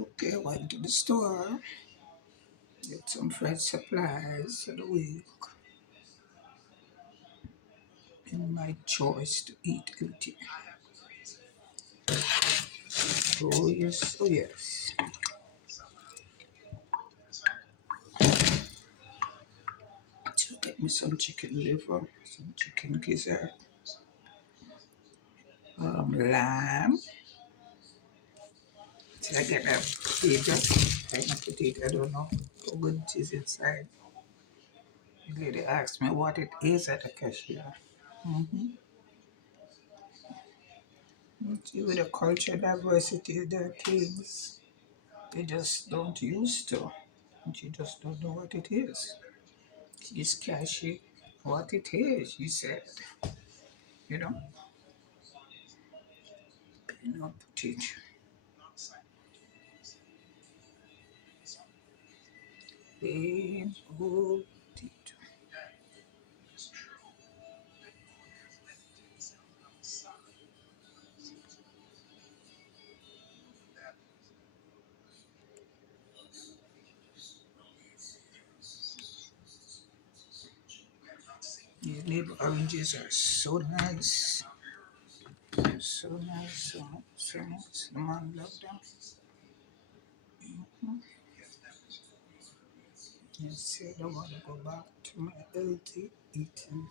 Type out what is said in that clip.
Okay, I went to the store, get some fresh supplies for the week, and my choice to eat healthy. Oh yes, oh yes. So get me some chicken liver, some chicken gizzard, lamb. Till I get that potato. Like my potato, I don't know how good it is inside. The lady asked me what it is at the cashier. Mm-hmm. See, with the culture diversity, there are things they just don't used to. And she just don't know what it is. She's cashier. What it is, she said. You know, peanut potato. Plain old potato. These little oranges are so nice. They're so nice, so nice. The man love them. Yes, I don't want to go back to my healthy eating.